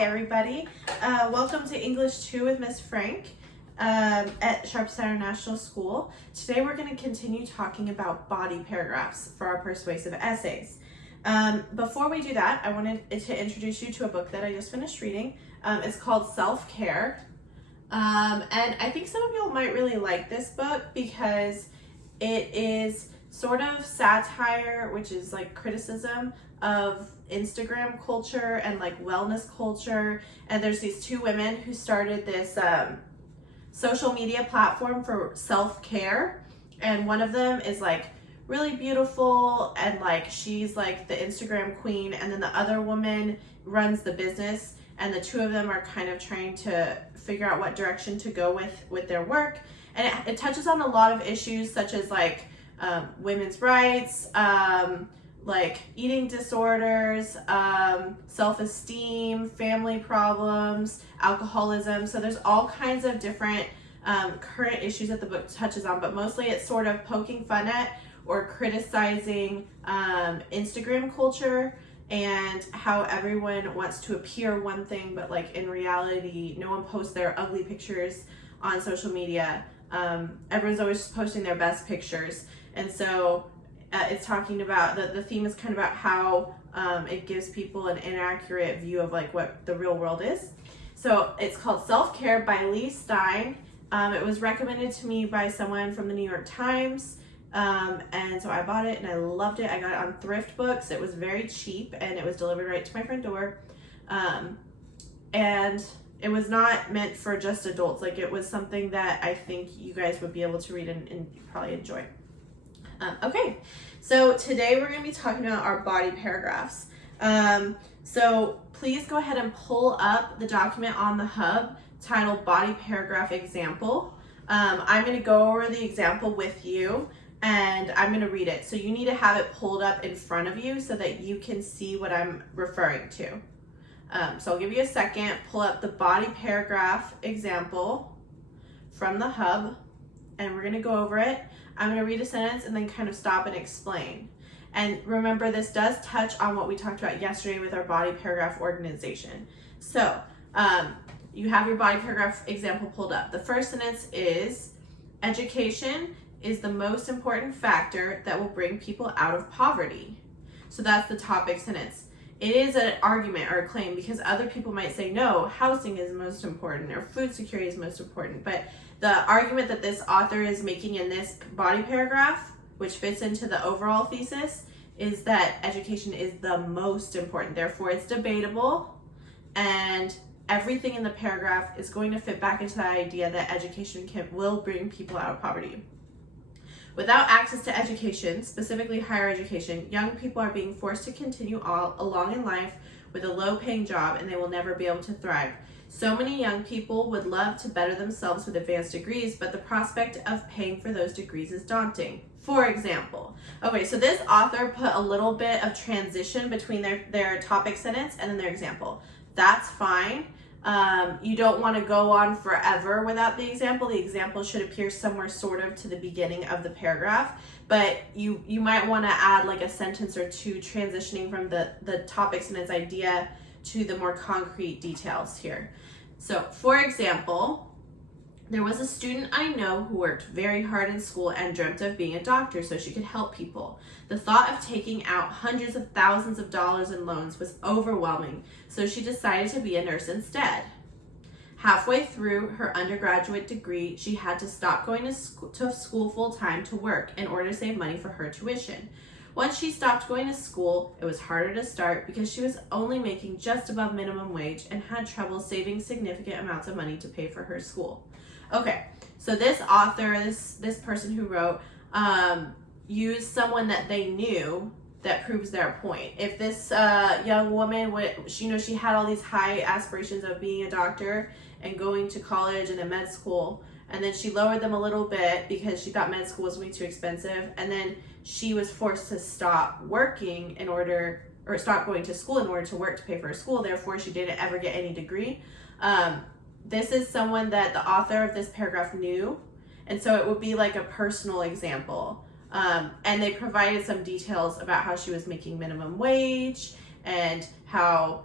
everybody. Welcome to English 2 with Miss Frank at Sharpstown International School. Today we're going to continue talking about body paragraphs for our persuasive essays. Before we do that, I wanted to introduce you to a book that I just finished reading. It's called Self-Care. And I think some of you might really like this book because it is sort of satire, which is like criticism of Instagram culture and like wellness culture. And there's these two women who started this social media platform for self-care, and one of them is like really beautiful and like she's like the Instagram queen, and then the other woman runs the business, and the two of them are kind of trying to figure out what direction to go with their work. And it touches on a lot of issues such as like women's rights, like eating disorders, self-esteem, family problems, alcoholism. So there's all kinds of different current issues that the book touches on, but mostly it's sort of poking fun at or criticizing Instagram culture and how everyone wants to appear one thing, but like in reality, no one posts their ugly pictures on social media. Everyone's always posting their best pictures. And so it's talking about, the theme is kind of about how it gives people an inaccurate view of like what the real world is. So it's called Self-Care by Leigh Stein. It was recommended to me by someone from the New York Times. And so I bought it and I loved it. I got it on Thrift Books. It was very cheap and it was delivered right to my front door. And it was not meant for just adults. Like, it was something that I think you guys would be able to read and probably enjoy. Okay, so today we're going to be talking about our body paragraphs. So please go ahead and pull up the document on the hub titled Body Paragraph Example. I'm going to go over the example with you and I'm going to read it. So you need to have it pulled up in front of you so that you can see what I'm referring to. So I'll give you a second, pull up the body paragraph example from the hub, and we're going to go over it. I'm going to read a sentence and then kind of stop and explain. And remember, this does touch on what we talked about yesterday with our body paragraph organization. So you have your body paragraph example pulled up. The first sentence is, education is the most important factor that will bring people out of poverty. So that's the topic sentence. It is an argument or a claim because other people might say, no, housing is most important or food security is most important. But the argument that this author is making in this body paragraph, which fits into the overall thesis, is that education is the most important. Therefore, it's debatable, and everything in the paragraph is going to fit back into the idea that education will bring people out of poverty. Without access to education, specifically higher education, young people are being forced to continue along in life with a low-paying job, and they will never be able to thrive. So many young people would love to better themselves with advanced degrees, but the prospect of paying for those degrees is daunting. For example, okay, so this author put a little bit of transition between their topic sentence and then their example. That's fine. You don't want to go on forever without the example. The example should appear somewhere sort of to the beginning of the paragraph, but you might want to add like a sentence or two transitioning from the topic sentence idea to the more concrete details here. So for example, there was a student I know who worked very hard in school and dreamt of being a doctor so she could help people. The thought of taking out hundreds of thousands of dollars in loans was overwhelming, so she decided to be a nurse instead. Halfway through her undergraduate degree, she had to stop going to school full-time to work in order to save money for her tuition. Once she stopped going to school, it was harder to start because she was only making just above minimum wage and had trouble saving significant amounts of money to pay for her school. Okay, so this author, this person who wrote, used someone that they knew that proves their point. If this young woman, she had all these high aspirations of being a doctor and going to college and a med school, and then she lowered them a little bit because she thought med school was way too expensive, and then she was forced to stop working stop going to school in order to work to pay for her school. Therefore, she didn't ever get any degree. This is someone that the author of this paragraph knew, and so it would be like a personal example. And they provided some details about how she was making minimum wage and how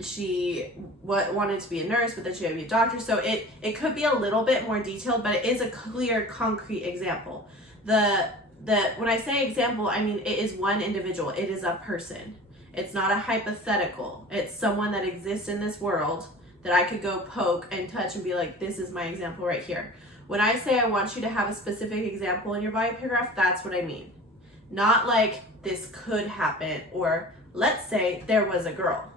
she wanted to be a nurse, but then she had to be a doctor. So it could be a little bit more detailed, but it is a clear, concrete example. When I say example, I mean it is one individual. It is a person. It's not a hypothetical. It's someone that exists in this world that I could go poke and touch and be like, this is my example right here. When I say I want you to have a specific example in your body paragraph, that's what I mean. Not like this could happen, or let's say there was a girl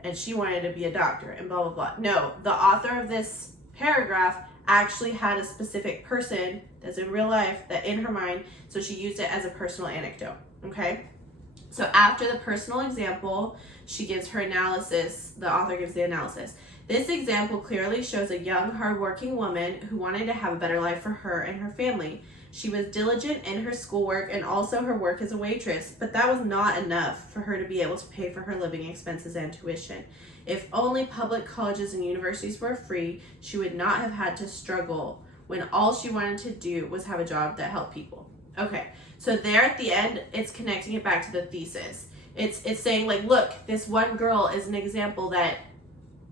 and she wanted to be a doctor and blah, blah, blah. No, the author of this paragraph actually had a specific person that's in real life that in her mind, so she used it as a personal anecdote, okay? So after the personal example, she gives her analysis, the author gives the analysis. This example clearly shows a young, hardworking woman who wanted to have a better life for her and her family. She was diligent in her schoolwork and also her work as a waitress, but that was not enough for her to be able to pay for her living expenses and tuition. If only public colleges and universities were free, she would not have had to struggle when all she wanted to do was have a job that helped people. Okay, so there at the end, it's connecting it back to the thesis. It's saying like, look, this one girl is an example that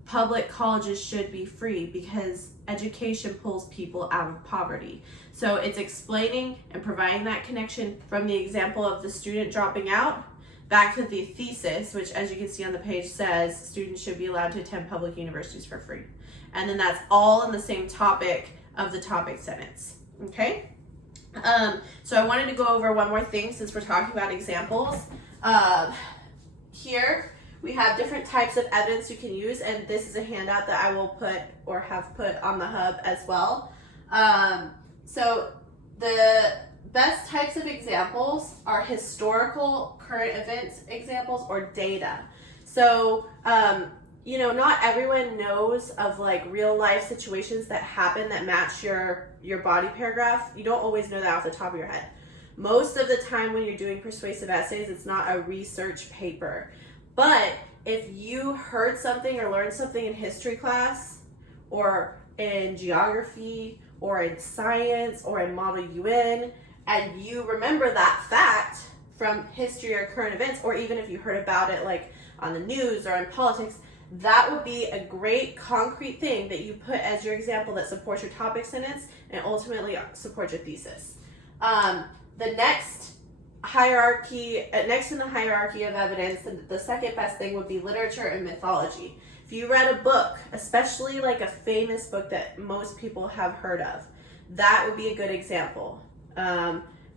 public colleges should be free because education pulls people out of poverty. So it's explaining and providing that connection from the example of the student dropping out back to the thesis, which as you can see on the page says students should be allowed to attend public universities for free. And then that's all in the same topic of the topic sentence, okay? So I wanted to go over one more thing since we're talking about examples. Here we have different types of evidence you can use, and this is a handout that I will put or have put on the hub as well. So the best types of examples are historical current events examples or data. So, you know, not everyone knows of like real life situations that happen that match your body paragraph. You don't always know that off the top of your head. Most of the time when you're doing persuasive essays, it's not a research paper. But if you heard something or learned something in history class or in geography or in science or in Model UN, and you remember that fact from history or current events, or even if you heard about it like on the news or in politics, that would be a great concrete thing that you put as your example that supports your topic sentence and ultimately supports your thesis. The next hierarchy, next in the hierarchy of evidence, the second best thing would be literature and mythology. If you read a book, especially like a famous book that most people have heard of, that would be a good example.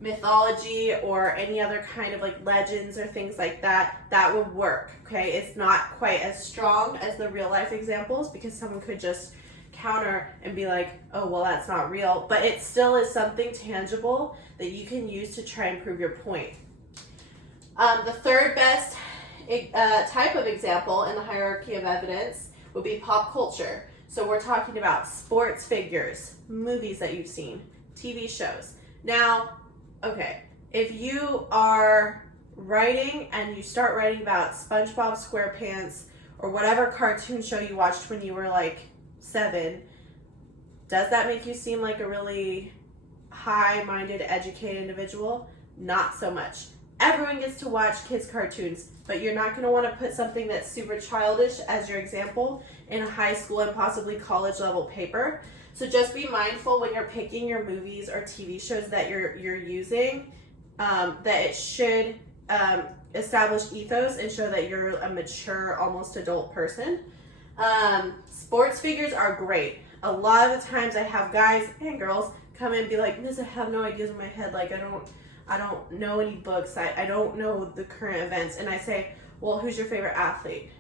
Mythology or any other kind of like legends or things like that, that would work, okay? It's not quite as strong as the real life examples because someone could just counter and be like, oh, well, that's not real, but it still is something tangible that you can use to try and prove your point. The third best type of example in the hierarchy of evidence would be pop culture. So we're talking about sports figures, movies that you've seen, TV shows. Now, okay, if you are writing and you start writing about SpongeBob SquarePants or whatever cartoon show you watched when you were like 7, does that make you seem like a really high-minded, educated individual? Not so much. Everyone gets to watch kids' cartoons, but you're not going to want to put something that's super childish as your example in a high school and possibly college level paper. So just be mindful when you're picking your movies or TV shows that you're using, that it should establish ethos and show that you're a mature, almost adult person. Sports figures are great. A lot of the times I have guys and girls come in and be like, Miss, I have no ideas in my head. Like, I don't know any books. I don't know the current events. And I say, well, who's your favorite athlete?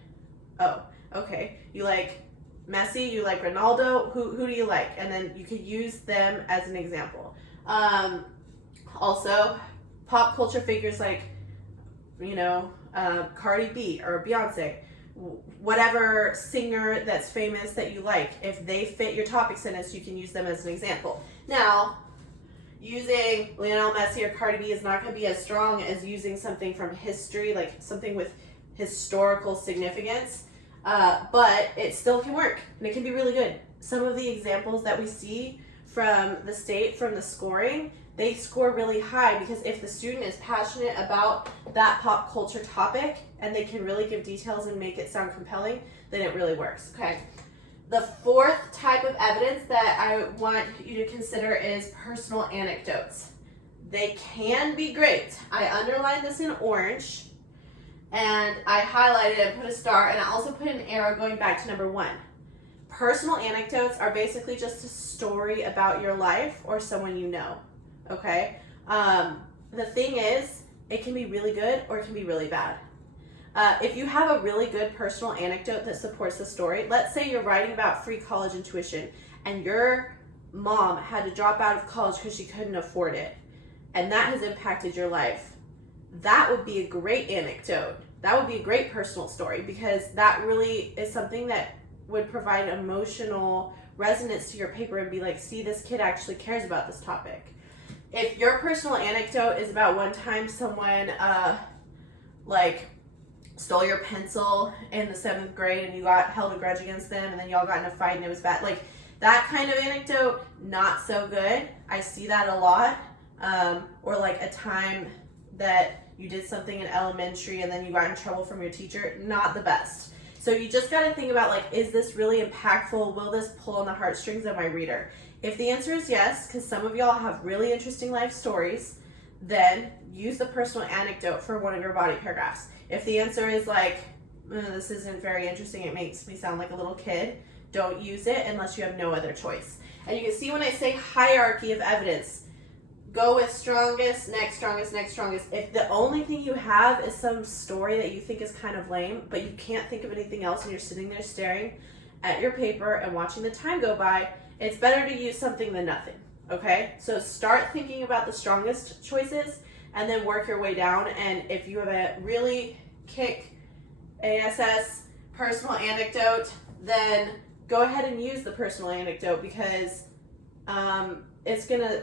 Oh, okay. You like Messi? You like Ronaldo? Who do you like? And then you could use them as an example. Also, pop culture figures like, you know, Cardi B or Beyonce, whatever singer that's famous that you like, if they fit your topic sentence, you can use them as an example. Now, using Lionel Messi or Cardi B is not going to be as strong as using something from history, like something with historical significance, but it still can work, and it can be really good. Some of the examples that we see from the state, from the scoring, they score really high, because if the student is passionate about that pop culture topic and they can really give details and make it sound compelling, then it really works. Okay. The fourth type of evidence that I want you to consider is personal anecdotes. They can be great. I underlined this in orange, and I highlighted it and put a star, and I also put an arrow going back to number 1. Personal anecdotes are basically just a story about your life or someone you know, okay? The thing is, it can be really good or it can be really bad. If you have a really good personal anecdote that supports the story, let's say you're writing about free college and tuition, and your mom had to drop out of college because she couldn't afford it, and that has impacted your life, that would be a great anecdote. That would be a great personal story, because that really is something that would provide emotional resonance to your paper and be like, see, this kid actually cares about this topic. If your personal anecdote is about one time someone like stole your pencil in the 7th grade and you got held a grudge against them and then y'all got in a fight and it was bad, like that kind of anecdote, not so good. I see that a lot. Or like a time that you did something in elementary and then you got in trouble from your teacher, not the best. So you just got to think about, like, is this really impactful? Will this pull on the heartstrings of my reader? If the answer is yes, because some of y'all have really interesting life stories, then use the personal anecdote for one of your body paragraphs. If the answer is like, this isn't very interesting, it makes me sound like a little kid, don't use it unless you have no other choice. And you can see when I say hierarchy of evidence, go with strongest, next strongest, next strongest. If the only thing you have is some story that you think is kind of lame, but you can't think of anything else and you're sitting there staring at your paper and watching the time go by, it's better to use something than nothing, okay? So start thinking about the strongest choices and then work your way down. And if you have a really kick ASS personal anecdote, then go ahead and use the personal anecdote, because it's going to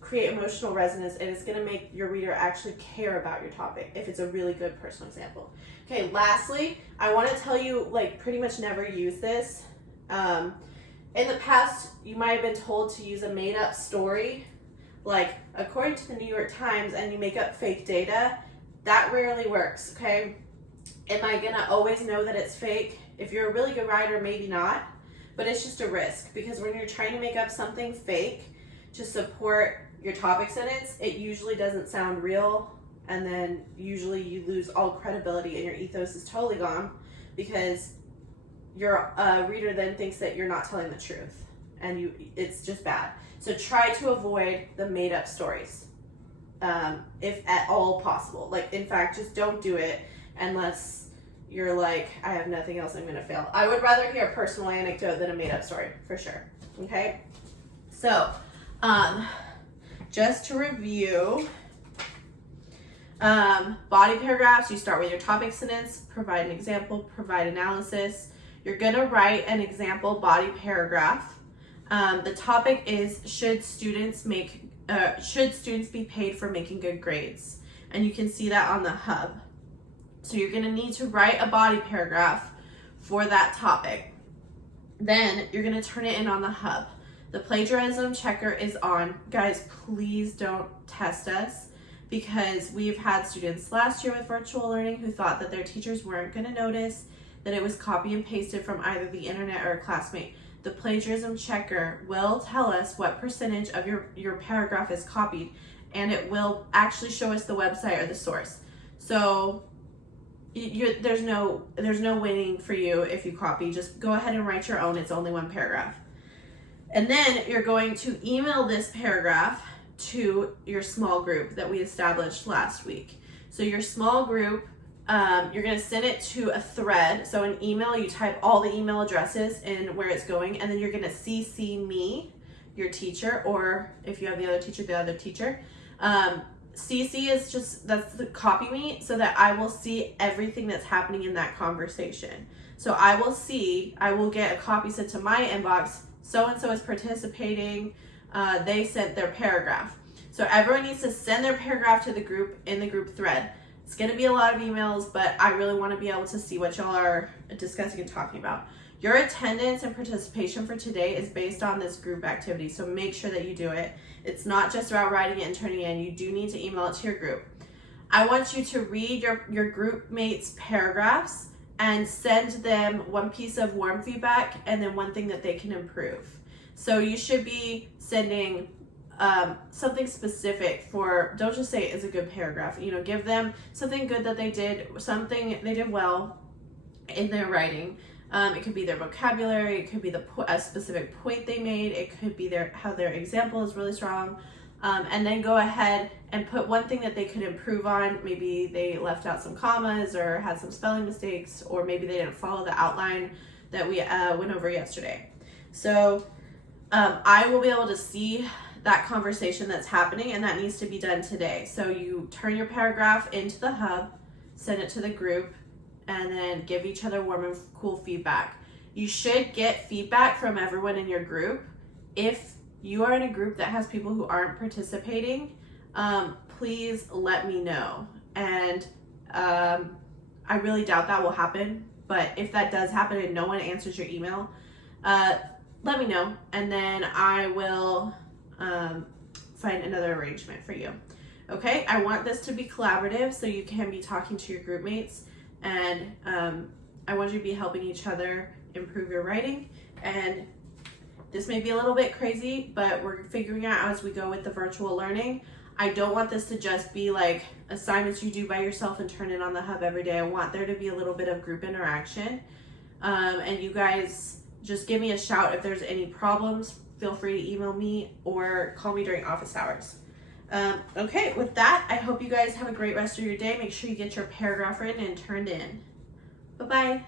create emotional resonance and it's going to make your reader actually care about your topic if it's a really good personal example. Okay, lastly, I want to tell you, like, pretty much never use this. In the past, you might have been told to use a made-up story, like according to the New York Times, and you make up fake data. That rarely works, okay? Am I going to always know that it's fake? If you're a really good writer, maybe not, but it's just a risk, because when you're trying to make up something fake to support your topic sentence, it usually doesn't sound real, and then usually you lose all credibility and your ethos is totally gone, because your reader then thinks that you're not telling the truth, and it's just bad. So try to avoid the made-up stories, if at all possible. Like, in fact, just don't do it unless you're like, I have nothing else, I'm gonna fail. I would rather hear a personal anecdote than a made-up story, for sure, okay? So, just to review, body paragraphs, you start with your topic sentence, provide an example, provide analysis. You're gonna write an example body paragraph. The topic is, should students be paid for making good grades? And you can see that on the hub. So you're gonna need to write a body paragraph for that topic. Then you're gonna turn it in on the hub. The plagiarism checker is on. Guys, please don't test us, because we've had students last year with virtual learning who thought that their teachers weren't going to notice that it was copy and pasted from either the internet or a classmate. The plagiarism checker will tell us what percentage of your paragraph is copied, and it will actually show us the website or the source. So there's no winning for you if you copy. Just go ahead and write your own. It's only one paragraph. And then you're going to email this paragraph to your small group that we established last week. So your small group, you're going to send it to a thread. So an email, you type all the email addresses and where it's going, and then you're going to CC me, your teacher, or if you have the other teacher, the other teacher. CC is just, that's the copy me, so that I will see everything that's happening in that conversation. So I will get a copy sent to my inbox. So-and-so is participating, they sent their paragraph. So everyone needs to send their paragraph to the group in the group thread. It's going to be a lot of emails, but I really want to be able to see what y'all are discussing and talking about. Your attendance and participation for today is based on this group activity, so make sure that you do it. It's not just about writing it and turning it in. You do need to email it to your group. I want you to read your group mates' paragraphs and send them one piece of warm feedback and then one thing that they can improve. So you should be sending something specific for, don't just say it's a good paragraph, you know, give them something good that they did, something they did well in their writing. It could be their vocabulary, it could be a specific point they made, it could be how their example is really strong. And then go ahead and put one thing that they could improve on. Maybe they left out some commas or had some spelling mistakes, or maybe they didn't follow the outline that we went over yesterday. So I will be able to see that conversation that's happening, and that needs to be done today. So you turn your paragraph into the hub, send it to the group, and then give each other warm and cool feedback. You should get feedback from everyone in your group. If you are in a group that has people who aren't participating, please let me know. And I really doubt that will happen, but if that does happen and no one answers your email, let me know, and then I will find another arrangement for you. Okay, I want this to be collaborative so you can be talking to your group mates, and I want you to be helping each other improve your writing. And this may be a little bit crazy, but we're figuring out as we go with the virtual learning. I don't want this to just be like assignments you do by yourself and turn it on the hub every day. I want there to be a little bit of group interaction. And you guys just give me a shout if there's any problems. Feel free to email me or call me during office hours. Okay, with that, I hope you guys have a great rest of your day. Make sure you get your paragraph written and turned in. Bye-bye.